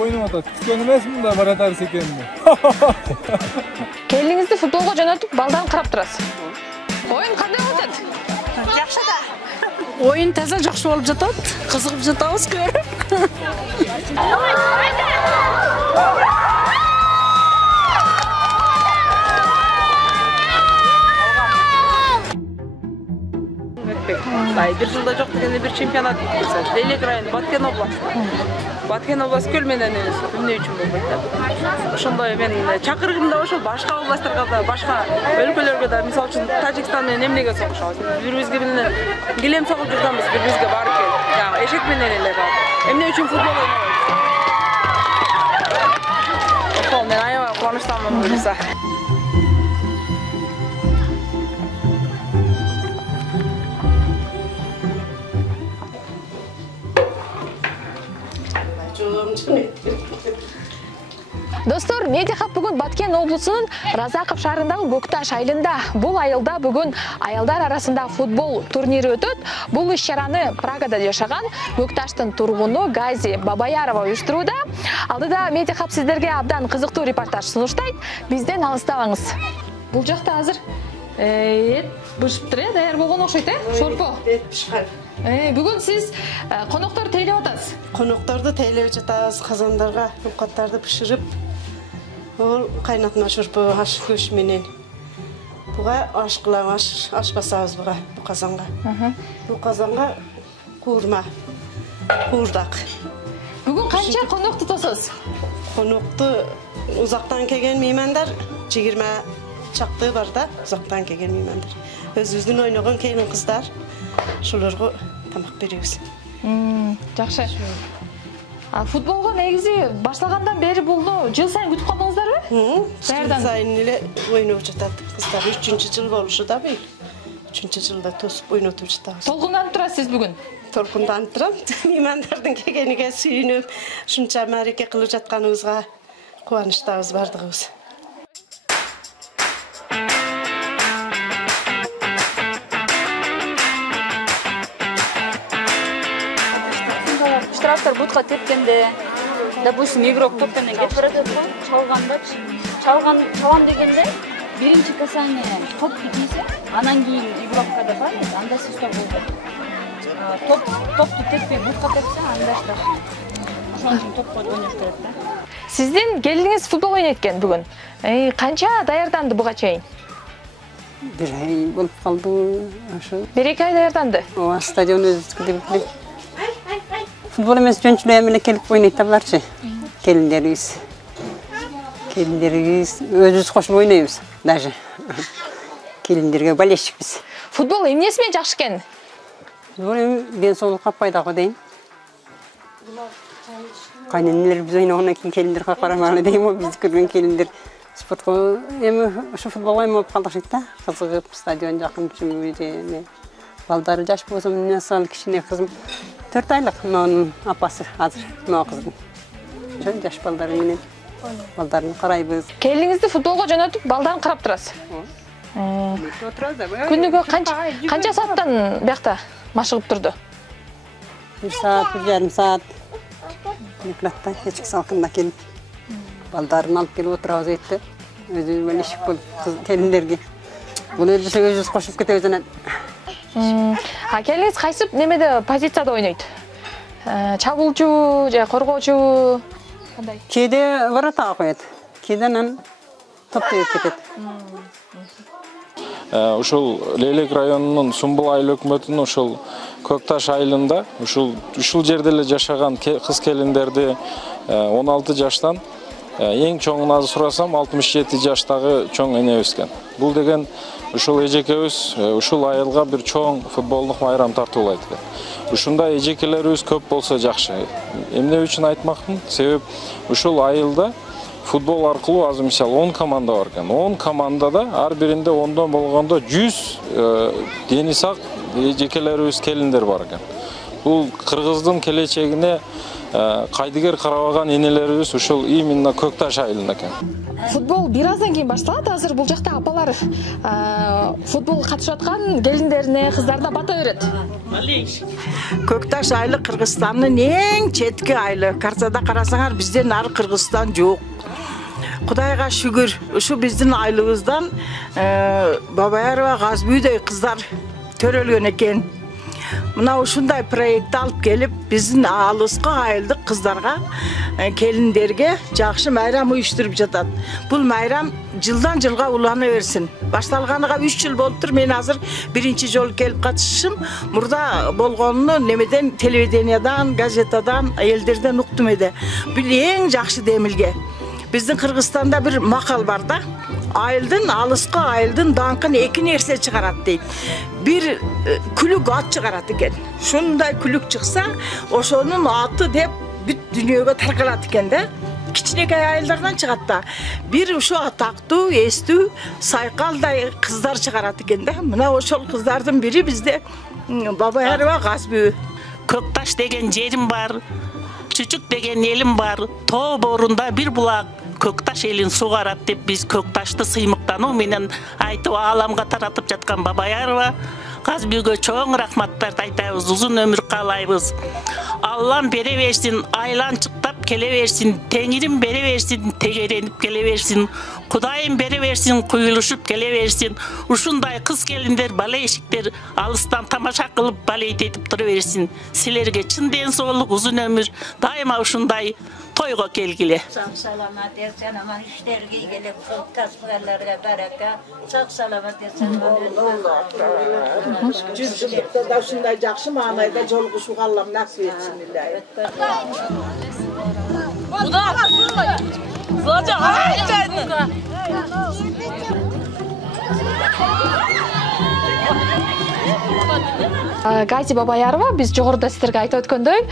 ойнап атат. Күткөн эмесмин да баратар секенди. Келиңизди футболго жөнөтүп, балдан карап турасыз. Оюн кандай болуп атат? Жакшы да. Oyun таза жакшы болуп жатат. Кызыгып жатабыз көрүп. Бир жылда жок дегенде бир чемпионат өткөрсөт. Лейлек району Баткен областы. Баткен областы көл менен эмне үчүн болбойт да. Ошондой мен чакыргымда ошол башка областтарга да, башка өлкөлөргө да, мисалы үчүн Тажикстан менен эмнеге согушабыз? Бирибизге менен килем согуп жүргөнбүз, бирибизге барып келип. Жана эшек менен эле барып. Эмне үчүн футбол ойнобойбуз? Ошол мен аябай кубанычтамын буюрса. Достор, Медиахаб бүгін Баткен облысының Разаков шаарындагы Көкташ айылында. Бул айылда бүгін аялдар арасында футбол турнири өтөт. Бул иш-чараны Прагада жашаган Көкташтын тургуну Гази Бабаярова уюштурууда. Алдыда Медиахаб сиздерге абдан кызыктуу репортаж сунуштайт. Бизден алыстабаңыз. Бул жакта азыр эт бышыптыр, даяр болгон окшойт, шорпо. Эт пышкан. Бүгүн сиз коноктор тейлеп атасыз. Конокторду тейлеп жатабыз, казандарга овкаттарды бышырып, ол кайнатма шорпо аш көш менен. Буга аш кылабыз, аш басабыз буга, бу казанга. Бу казанга куурма, куурдак. Бүгүн канча конок тутасыз? Конокту узактан келген меймандар 20 чакты бар да, узактан келген меймандар. Өзүбүздүн ойногон келин кыздар, шуларга тамак беребиз. Жакшы. Футболго негизи баштагандан бери булду жыл сайын күтүп калдыңыздарбы? Жыл сайын эле ойноп жатат кыздар. 3-жыл болушу да бул. 3-жылда тосуп ойнотуп жатабыз. Толкунданып турасыз бүгүн? Толкунданып турам. Меймандардын келгениге сүйүнүп, ушунча мареке кылып жатканыбызга кубанычтабыз бардыгыбыз. Штрафтар бутка тепкенде, допустим, игрок топ менен кетип баратат го, чалган дегенде биринчи касание топку тийсе, анан кийин игрокко да барат, анда сиз топ болбойт. Топту теппей бутка тепсе, анда штраф. Ошон үчүн топко ойнош керек да. Сиздин келиңиз футбол ойнойт экен бүгүн. Канча даярданды буга чейин? Бир ай болуп калды, ошо. 1-2 ай даярданды. Ооба, стадион өзүбүздүкү деп. Футбол эмес жөнчүлөр менен келип ойнойт аларчы. Келиндерибиз өзүбүз кошуп ойнойбуз даже. Келиндерге болельщикпиз. Футбол эмнеси менен жакшы экен? Футбол ден соолукка пайдалуу дейм. Кайненелер биз ойногондон кийин келиндерге карамалы дейм, биз көргөн келиндер спортко эми ошо футболго эме болуп калдык да, кызыгып стадион жакын чүмүрү. Балдары жаш болсо, мисалы кичине кызым 4 айлык, менин апасы азыр, менин кызым. Ошо жаш балдары менен балдарын карайбыз. Келиңизди футболго жөнөтүп, балдан карап турасыз. Күнүгө канча сааттан биякта машыгып турду? 1 саат, 1,5 саат. Мектепте кечки салкында келип, балдарын алып келип отурабыз айтты. Өзү болельщик болуп келиндерге. Буну өзүбүз кошуп кетебиз анан. Келиңиз кайсы немеде позицияда ойнойт? Чабуулчу же коргоочу? Кандай? Кээде воротага коет, кээде анан топту өтүп кетет. Ушул Лейлек районунун Сумбул айыл өкмөтүнүн ушул Көкташ айылында ушул жерде эле жашаган кыз келиндерди 16 жаштан эң чоңун азыр сурасам 67 жаштагы чоң энебиз экен. Бул деген ушул эжекебиз ушул айылга бир чоң футболдук майрам тартуулайт экен. Ушундай эжекелерибиз көп болсо жакшы. Эмне үчүн айтмакмын? Себеп ушул айылда футбол аркылуу азыр мисалы 10 команда бар экен. 10 командада ар биринде 10дон болгондо 100 дени сак эжекелерибиз келиндер бар экен. Бул кыргыздын келечегине кайдыгер карабаган энелерибиз ушул именно Көкташ айылында экен. Футбол бир аздан кийин башталат. Азыр бул жакта апалар футболго катышып аткан келиндерине, кыздарына бата берет. Көкташ айылы Кыргызстандын эң четки айылы. Картада карасаңар бизден ары Кыргызстан жок. Кудайга шүгүр, ушу биздин айылыбыздан Бабаярова, Газбүйдөй кыздар төрөлгөн экен. Мына ушундай проектти алып келип, биздин алыскы айылдык кыздарга, келиндерге жакшы майрам уюштуруп жатат. Бул майрам жылдан жылга улана берсин. Башталганыга 3 жыл болуптур. Мен азыр биринчи жолу келип катышышым. Мурда болгонуну немеден, телевидениядан, газетадан, элдерден уктум эди. Бул эң жакшы демилге. Биздин Кыргызстанда бир макал бар да. Айылдын, алыскы айылдын даңкын эки нерсе чыгарат дейт. Бир күлүк ат чыгарат экен. Шундай күлүк чыкса, ошонун аты деп бүт дүйнөгө таркалат экен да. Кичинекей айылдардан чыгат да. Бир ушу атактуу, эстүү, сайкалдай кыздар чыгарат экен да. Мына ошол кыздардын бири бизде Бабаярова Газбүй. Көкташ деген жерим бар. Чүчүк деген элим бар. Тоо борунда бир булак Көкташ элин сугарат деп биз Көкташты сыймыктануу менен айтып ааламга таратып жаткан Бабаярова Газбүйгө чоң рахматтарды айтабыз. Узун өмүр каалайбыз. Аллам бере берсин, айланчыктап келе берсин, Теңирим бере берсин, тегеренип келе берсин, Кудайым бере берсин, куюлушуп келе берсин. Ушундай кыз келиндер, бала эшиктер алыстан тамаша кылып балейт этип тура берсин. Силерге чын ден соолук, узун өмүр, дайыма ушундай тойго келгиле. Сак саламат эрсен аман иштерге келип, касбыгарларга барака, сак саламат эрсен аман. Жүзчүлүктө да ушундай жакшы маанайда жолугушууга Аллам насип этсин. Гази Бабаярова биз жогоруда сиздерге айтып өткөндөй,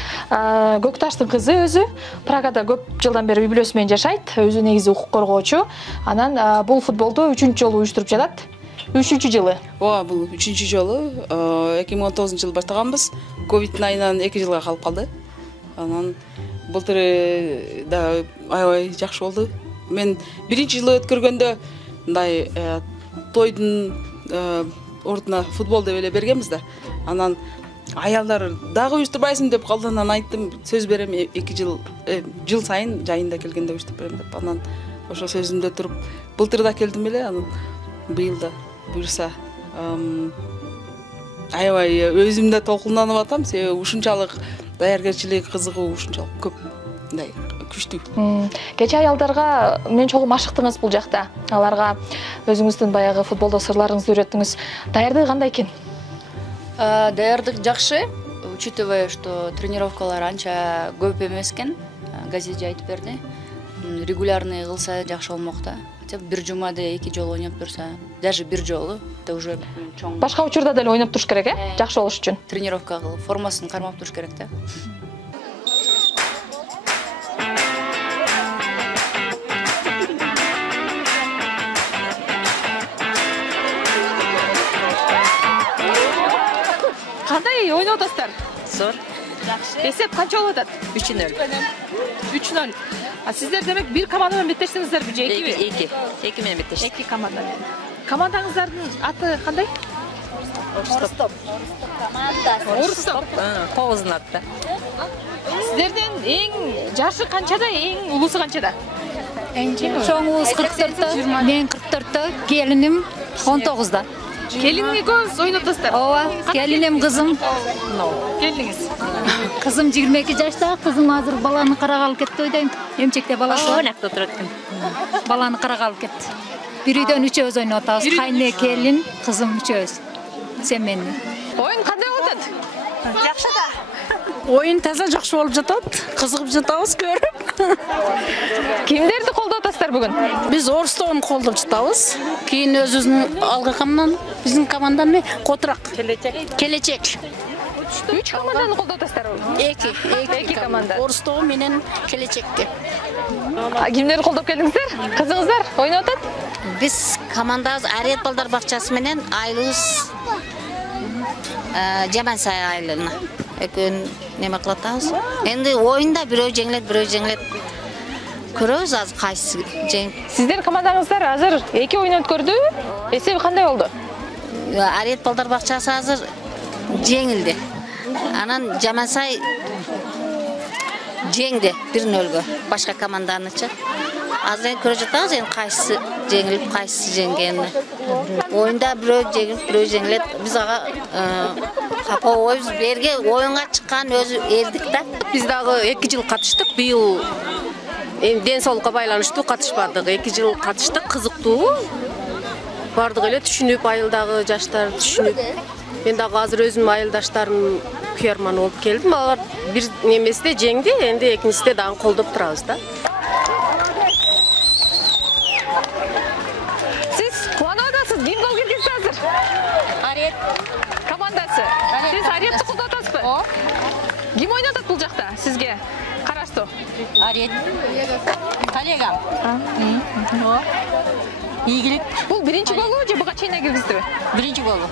Көкташтын кызы өзү Прагада көп жылдан бери үй бүлөсү менен жашайт. Өзү негизи укук коргоочу. Анан бул футболду 3-чү жолу уюштуруп жатат. 3-чү жылы. Ооба, бул 3-чү жолу. 2019-жылы баштаганбыз. Ковидтин айынан 2 жылга калып калды. Анан былтыр да аябай жакшы болду. Мен биринчи жылы өткөргөндө мындай тойдун ордуна футбол деп эле бергенбиз да. Анан аялдар дагы уюштурбайсың деп калды. Анан айттым, сөз берем 2 жыл сайын жайында келгенде уюштуруп берем деп. Анан ошо сөзүмдө туруп былтыр да келдим эле. Анан быйыл да буюрса аябай өзүм да толкунданып атам. Себеби ушунчалык даяргерчилик, кызыгуу ушунчалык көп, мындай күчтүү. Кече аялдарга мен чогуу машыктыңыз бул жакта. Аларга өзүңүздүн баягы футболдо сырларыңызды үйрөттүңүз. Даярдык кандай экен? Даярдык жакшы, учитывая, что тренировкалар анча көп эмес экен. Газетчи айтып берди. Регулярный кылса жакшы болмок да. Хотя бир жумада 2 жолу ойноп турса, даже бир жолу это уже чоң. Башка учурда деле ойноп туруш керек, жакшы болуш үчүн. Тренировка кылып, формасын кармап туруш керек да. Кандай ойноп атасыздар? Зор. Эсеп канча болуп атат? 3-0. 3-0. Сиздер демек бир команда менен беттештиңиздерби же экиби? Эки менен беттештик. Эки команда менен. Командаңыздардын аты кандай? Орстоп. Орстоп. Ковуздун аты. Сиздердин эң жашы канчада, эң улуусу канчада? Чоңубуз 44-тө, мен 44-тө, келиним 19-да. Келин экөөңүз ойноп атасыздар? Ооба, келиним кызым. Келиңиз. Кызым 22 жашта, кызым азыр баланы карагалы кетти ойдойм. Эмчекте баласы. Ойнакта турат экен. Баланы карагалы кетти. Бир үйдөн үчөөбүз ойноп атабыз. Кайны келин, кызым үчөөбүз. Сен менен. Оюн кандай болуп атат? Жакшы да. Oyun таза жакшы болуп жатат. Кызыгып жатабыз көрүп. Кимдерди колдоп атасыздар бүгүн? Биз Орстогун колдоп жатабыз. Кийин өзүбүздүн алгы командан, биздин команданы Котурак. Келечек. 3 команданы колдоп атасыздар. Эки команда. Орстоо менен Келечекти. Кимдерди колдоп келдиңиздер? Кызыңыздар ойноп атат? Биз командабыз Арет балдар бакчасы менен айылыбыз Жамансай айылына. Экөөнүн неме кылып атабыз. Энди оюнда бирөө жеңилет. Көрөбүз азыр кайсы жеңип. Сиздердин командаңыздар азыр 2 оюн өткөрдү. Эсеби кандай болду? Арет балдар бакчасы азыр жеңилди. Анан Жамансай жеңди 1-0-гө башка команданычы. Азыр көрө жатабыз эми кайсы жеңилип, кайсы жеңгенин. Оюнда бирөө жеңип, бирөө жеңилет. Биз ага капа болбойбуз. Берге оюнга чыккан өзү эрдик да. Биз дагы 2 жыл катыштык. Быйыл эми ден соолукка байланыштуу катышпадык. 2 жыл катыштык, кызыктуу. Бардык эле түшүнүп, айылдагы жаштар түшүнүп. Мен дагы азыр өзүм айылдаштарым күйөрман болуп келдим. Алар бир неместе жеңди, энди экинчисинде дагы колдоп турабыз да. Сиз кубанып атасыз, ким гол киргизди азыр? Арет Командасы. Сиз Аретти колдоп атасызбы? Ким ойнотот бул жакта сизге? Караштуу. Арет. Коллегам. Ийгилик. Бул биринчи голу же буга чейин киргиздиби? Биринчи голу.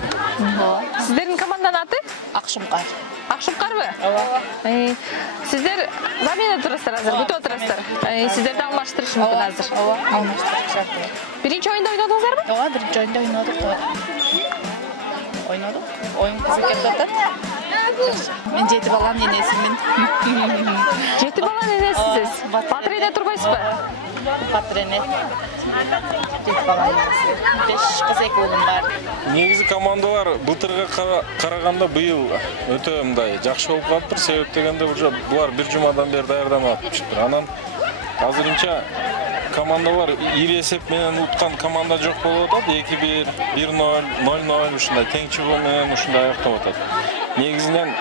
Сиздердин команданын аты? Акшымкар. Акшымкарбы? Сиздер замена турасыздар азыр, бүтүп отурасыздар. Сиздерди алмаштырышы мүмкүн азыр. Алмаштырышат. Биринчи оюнда ойнодуңуздарбы? Ооба, биринчи оюнда ойнодук. Оюн кызык кетип атат. Мен 7 баланын энесимин. 7 баланын энесисиз. Батырене турбайсызбы? Батырене. 7 баланын энеси. 5 кыз 2 уулум бар. Негизи командалар былтырга караганда быйыл өтө мындай жакшы болуп калыптыр. Себеп дегенде уже булар бир жумадан бери даярданып атыптыр. Анан азырынча командалар ири эсеп менен уткан команда жок болуп атат. 2-1, 1-0, 0-0 ушундай теңчи гол менен ушундай аяктап атат. Негизинен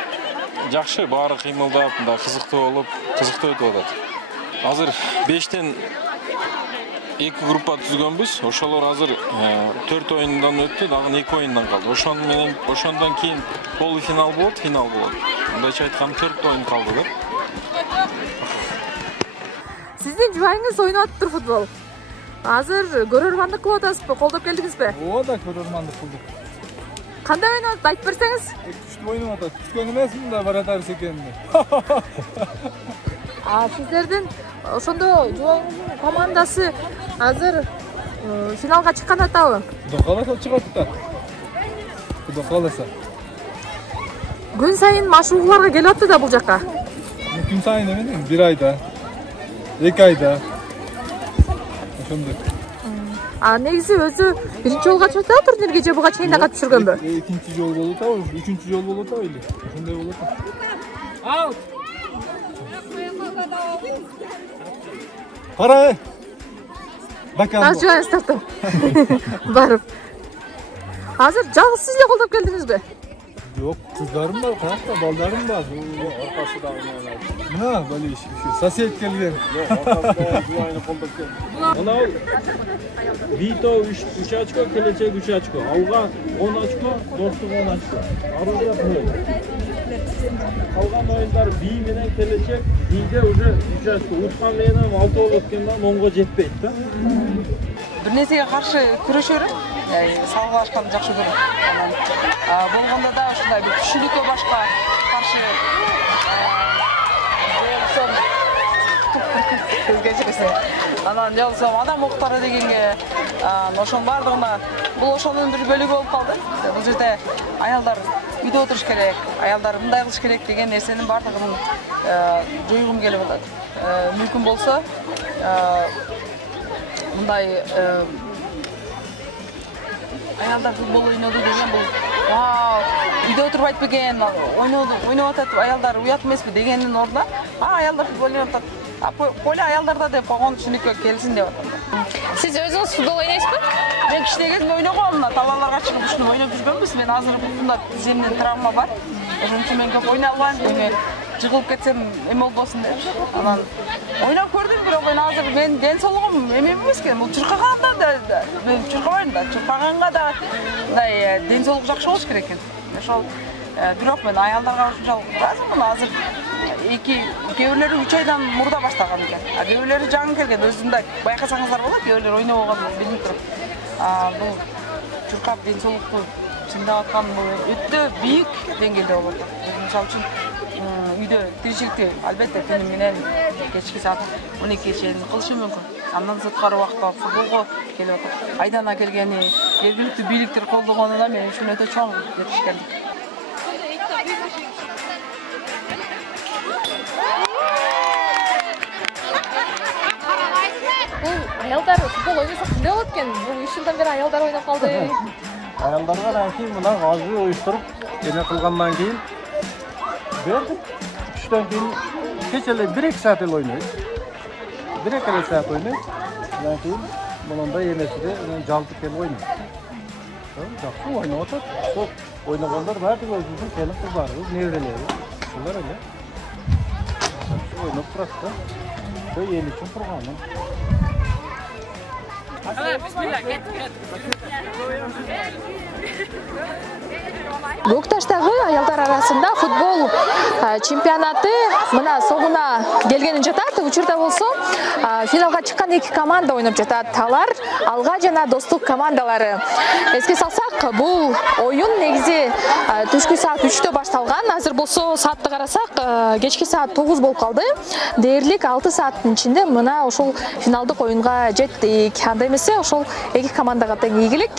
жакшы, баары кыймылдап, мындай кызыктуу болуп, кызыктуу өтүп атат. Азыр 5тен 2 группа түзгөнбүз. Ошолор азыр 4 оюндан өттү, дагы 2 оюндан калды. Ошондон кийин полуфинал болот, финал болот. Мындайча айтканда 4 оюн калды да. Сиздин жубайыңыз ойноп атыптыр футбол. Азыр көрөрмандык кылып атасызбы, колдоп келдиңизби? Ооба, көрөрмандык кылдык. Кандай ойноп, айтып берсеңиз? Күчтүү ойноп атат. Күткөн эмесмин да баратарыс экенин. Сиздердин ошондо жубайыңыздын командасы азыр финалга чыккан атабы? Кудо кааласа чыгат да. Кудо кааласа. Күн сайын машыгууларга келип атты да бул жакка. Күн сайын эмес, 1 айда. 2 айда. Ошондой. Негизи өзү биринчи жолу катышып атабы турнирге же буга чейин да катышып жүргөнбү? Экинчи жол болуп атабы, үчүнчү жол болуп атабы эле. Ошондой болуп атат. Ал! Кара! Бакан. Тажыбайсыз тартып. Барып. Азыр жалгыз сиз эле колдоп келдиңизби? Жок, кыздарым бар, каякта балдарым бар. Аркасыдагы мына болиш, сосед келген. Жубайны колдоп келди. Мына ал Вито 3 очко, Келечек 3 очко. Алга 10 очко, Достук 10 очко. Аруда 0. Калган оюндар Би менен Келечек, Биде уже 3 очко. Уткан менен 6 болуп өткөндөн 10го жетпейт да. Бир нерсеге каршы күрөшө берем. Салгылашканды жакшы көрөм. Болгондо да ушундай бир күчүлүккө башка каршы анан жолсом адам укуктары дегенге ошонун баардыгына бул ошонун бир бөлүгү болуп калды. Бул жерде аялдар үйдө отуруш керек, аялдар мындай кылыш керек деген нерсенин баардыгын жоюгум келип атат. Мүмкүн болсо мындай аялдар футбол ойноду деген бул үйдө отурбайт бекен, ойноп атат аялдар уят эмеспи дегендин ордуна аялдар футбол ойноп атат. Поле аялдарда деп койгон түшүнүккө келсин деп атам. Сиз өзүңүз футбол ойнойсузбу? Мен кичине кезимде ойногом, мына талааларга чыгып ушуну ойноп жүргөнбүз. Мен азыр бутумда тиземден травма бар. Ошон үчүн мен көп ойнай албайм. Жыгылып кетсем эме болбосун деп. Анан ойноп көрдүм, бирок мен азыр мен ден соолугум эме эмес экен. Бул чуркаганда да мен чуркабайм да. Чуркаганга да мындай ден соолук жакшы болуш керек экен. Ошол бирок мен аялдарга ушунчалык ыраазымын. Азыр кээ-бирлери 3 айдан мурда баштаган экен. Кээ-бирлери жаңы келген. Өзүмдө байкасаңыздар болот, кээ-бирлери ойнобогонун билип туруп. Бул чуркап ден соолукту чындап аткан бул өтө бийик деңгээлде болуп атат. Мисалы үчүн үйдө тиричиликти албетте күнү менен кечки саат 12 чейин кылышы мүмкүн. Андан сырткары убакта футболго келип атат. Айдана келгени, жергиликтүү бийликтер колдогону да мен үчүн өтө чоң жетишкендик. Аялдар футбол ойнаса кандай болот экен? Бул 3 жылдан бери аялдар ойноп калды. Аялдарга кийин мына газды уюштуруп, эне кылгандан кийин бердик. 3төн кийин кечеле 1-2 саат эле ойнойт. 1-2 саат ойнойт. Андан кийин мындай эмесиде жалтып келип ойнойт. Жакшы ойноп атат. Сол ойногондар баардыгы өзүбүздүн келин кыздарыбыз, неберелерибиз. Булар эле. Ойноп турат да. Эл үчүн турганмын. Көкташтагы аялдар арасында футбол чемпионаты мына соңуна келгени жатат. Учурда болсо финалга чыккан 2 команда ойноп жатат. Алар Алга жана Достук командалары. Эске салсак, бул оюн негизи түшкү саат 3тө башталган. Азыр болсо саатты карасак, кечки саат 9 болуп калды. Дээрлик 6 сааттын ичинде мына ошол финалдык оюнга жеттик. Анда эмесе ошол 2 командага тең ийгилик.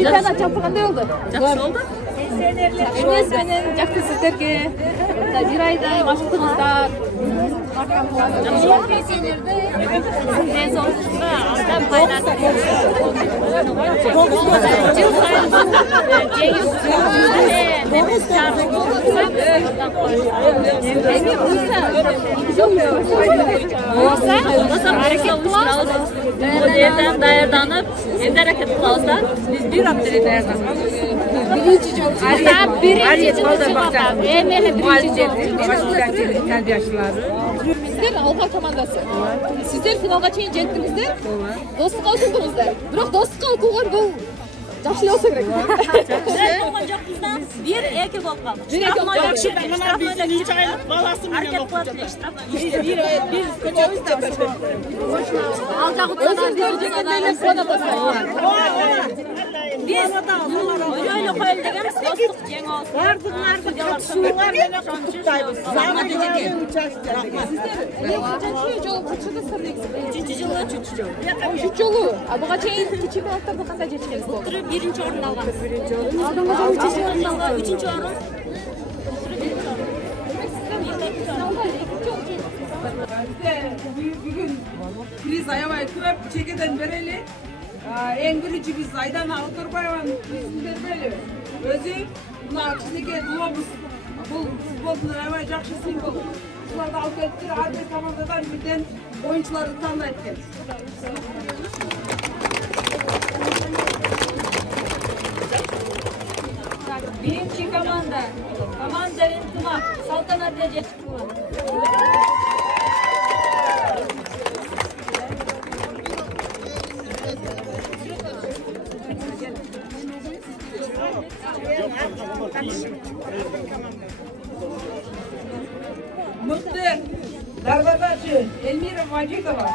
Чемпионат жалпы кандай болду? Жакшы болду. Эмес менен жакшы сиздерге бир айдай машыктыңыздар. Ден соолугуңузга абдан пайдасы. Жыл сайын жеңип немес жарыш болса, аракет кылабыз. Эртең даярданып, эмне аракет кылабыздар? Биз бир апта даярданабыз. Биринчи жолу. Биринчи жолу. Эмне биринчи жолу. Сиздер Алга командасы. Сиздер финалга чейин жеттиңиздер. Достукка утулдуңуздар. Бирок достукка утулган бул жакшы эле болсо керек. Жакшы болгон жокпуз да. 1-2 болуп калды. 1-2 болуп калды. Мына биздин 3 айлык баласы менен окуп жатат. Биз көчөбүз да. Алгагы Biz öyle koyalım degemiz dostluk jеңiп olsun. Bardığlardı katışуулар менен куттуктайбыз. Захмат экен. Sizler жолу качыдасыздар негизи? 3-жолу. 3 жолу. А буга чейин чемпионаттарда кандай жетишкенсиз болду? 1-орун алганбыз. Алдыңкы жолу 3-орун алган. 3-орун. Бүгүн приз аябай көп чекеден берели. Эң биринчи биз Айдана Алторбаеваны призин бербейли. Өзү мына кичинекей глобус. Бул футболдун аябай жакшы символ. Ушуларды алып келипти. Ар бир командадан бирден оюнчуларды тандайт экен. Birinci komanda İntimak Saltanat Recep Kuvan. Muhtar, Darbadaşı, Elmira Macitova.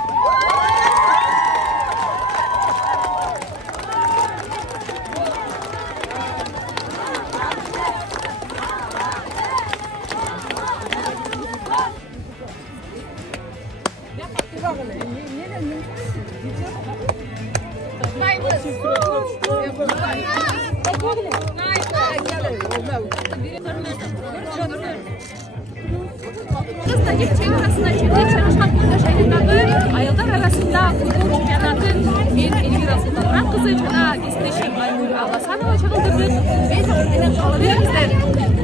Kızdaki çevrasına çalışkan Konya şehrindeki ayılar arasında futbol çempionatı bir ilgi Бірақ қызы жана кесіндешім Айнур Аласанова чагылдырды. Мен менен кала бериңиздер.